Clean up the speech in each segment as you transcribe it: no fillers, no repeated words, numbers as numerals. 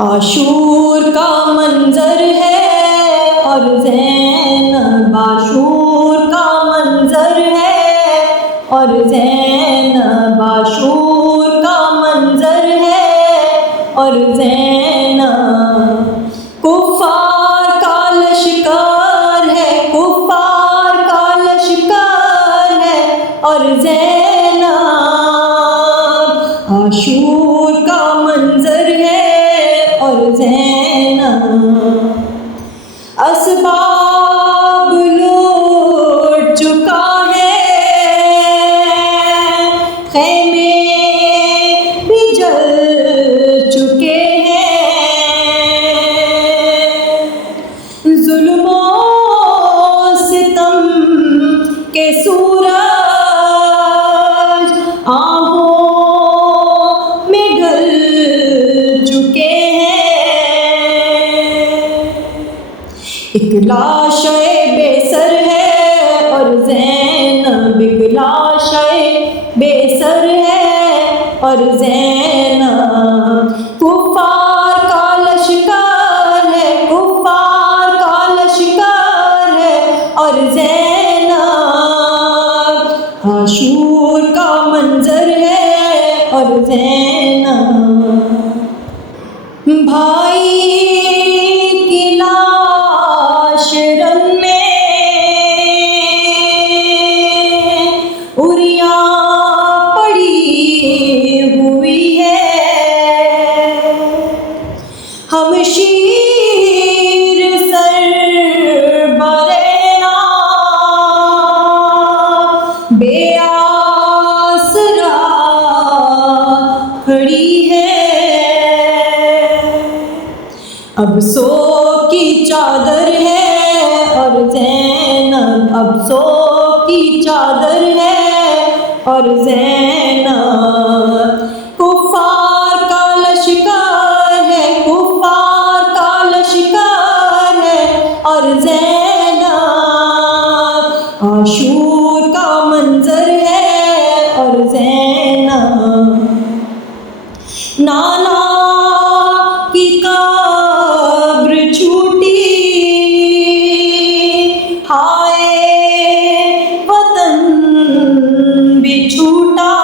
आशूर का मंजर है और ज़ैनब आशूर का मंजर है और ज़ैनब आशूर का मंजर है और ज़ैनब कुफ़ार का लश्कर है, कुफ़ार का लश्कर है और ज़ैनब आशूर का मंजर है और ज़ैनब असबाब लूट चुका है, ख़ैमे भी जल चुके हैं, ज़ुल्मों सितम के सूरज आहों में ढल चुके हैं। एक लाशे बेसर है और ज़ैनब एक लाशे बेसर है और ज़ैनब कुफ़ार का लश्कर है, कुफ़ार का लश्कर है और ज़ैनब आशूर का मंजर है और ज़ैनब भाई की लाश रन में उरिया पड़ी हुई है, हम शीर सर बरेना बेआसरा खड़ी है। अब सो की चादर है और ज़ैनब अब सो की चादर है और ज़ैनब कुफ़ार का लश्कर है, कुफ़ार का लश्कर है और ज़ैनब आशूर का मंजर है और ज़ैनब नाना की कब्र छूटी, हाय वतन भी छूटा,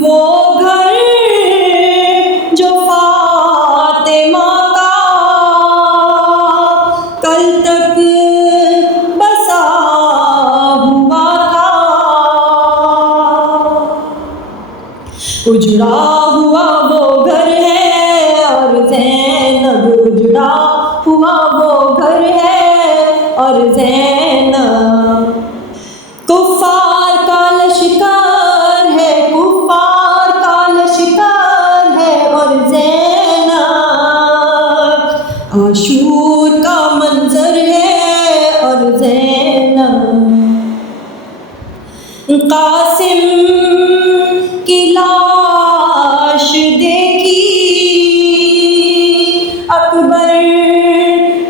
वो घर जो फातिमा का कल तक बसा हुआ था, उजड़ा हुआ वो घर है और ज़ैनब उजड़ा हुआ वो घर है और ज़ैनब कुफ़ार का लश्कर है, कुफ़ार का लश्कर है और ज़ैनब आशूर का मंजर है और ज़ैनब कासिम की लाश देखी, अकबर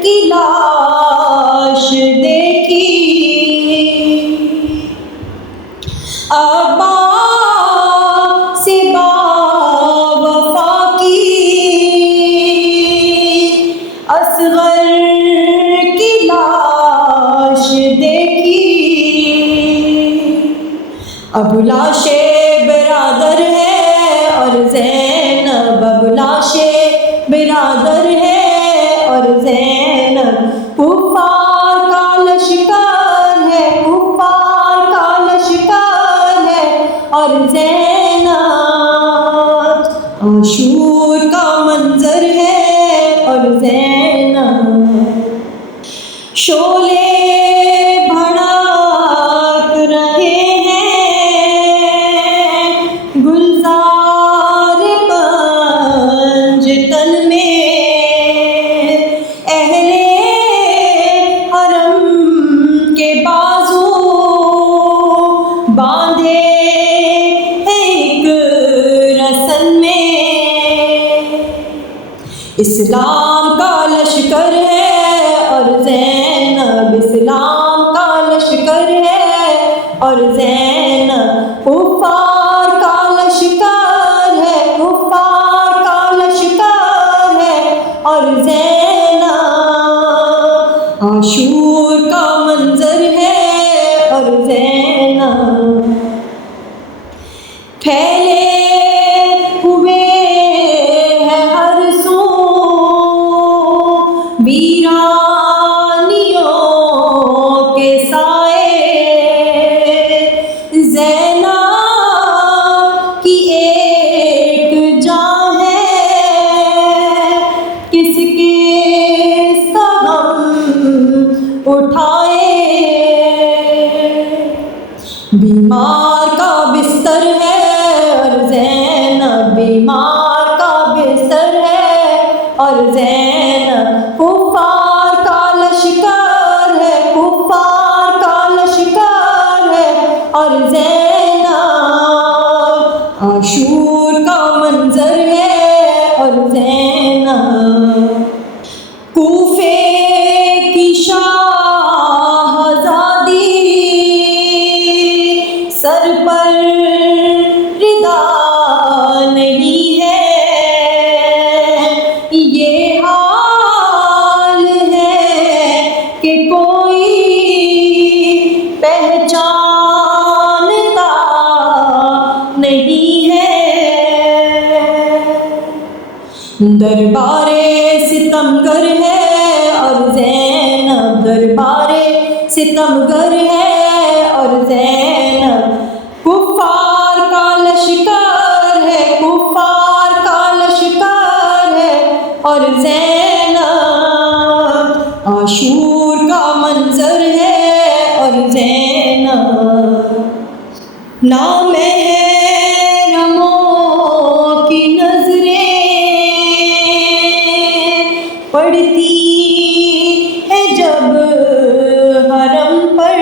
की लाश देखी, अब्बा से बावफा की, असगर की लाश देखी, अब लाशे बिरादर है और ज़ैनब अब लाशे बिरादर है और ज़ैनब कुफ़ार का लश्कर है, कुफ़ार का लश्कर है और ज़ैनब आशूर का मंजर है और ज़ैनब शोले भड़क रहे गुलजार पंजतन में, अहले हरम के बाजू बांधे हैं एक रस्म में, इस्लाम का लश्कर है और ज़ैनब इस्लाम का लश्कर है और ज़ैनब कुफ़ार का लश्कर है, कुफ़ार का आशूर का मंजर है और ज़ैनब फैले हुए है हर सू वीरानियों के साए। ज़ैनब की एक जान है किसके उठाए। बीमार का बिस्तर है और ज़ैनब बीमार का बिस्तर है और ज़ैनब कुफ़ार का लश्कर है, कुफ़ार का लश्कर है और ज़ैनब आशूर का मंजर है और ज़ैनब कूफे की सर पर रिदा नहीं है, ये हाल है कि कोई पहचानता नहीं है। दरबारे सितमगर है और ज़ैनब दरबारे सितमगर है और ज़ैनब कुफ़ार का लश्कर है, कुफ़ार का लश्कर है और ज़ैनब आशूर का मंजर है और ज़ैनब नाम महरमों की नजरें पड़ती है जब हरम पर,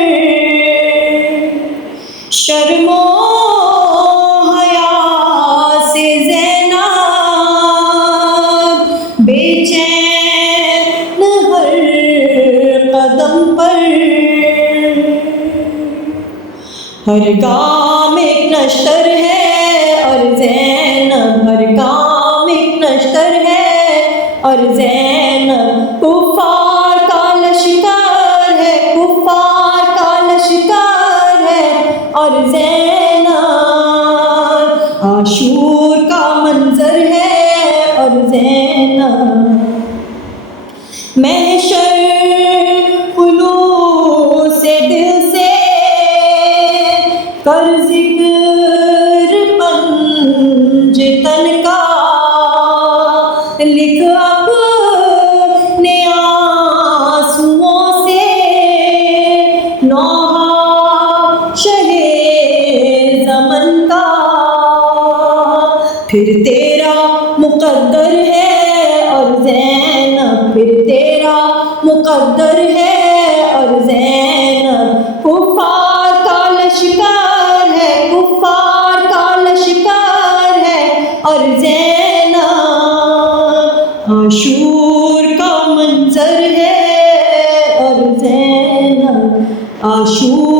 शर्मो हया से ज़ैनब बेचैन हर कदम पर। हर काम एक नश्तर है और ज़ैनब हर काम एक नश्तर है और ज़ैनब कुफ़ार का लश्कर है, कुफ़ार का लश्कर है और ज़ैनब आशूर का मंजर है और ज़ैनब महशर खुलूस से दिल से कर ज़िक्र पंजतन का, लिख अपने आंसुओं से नौहा शहे ज़मन का। फिर तेरा मुक़द्दर है और ज़ैनब फिर तेरा मुक़द्दर है और ज़ैनब कुफ़ार का लश्कर है, कुफ़ार का लश्कर है और ज़ैनब आशूर का मंजर है और ज़ैनब आशूर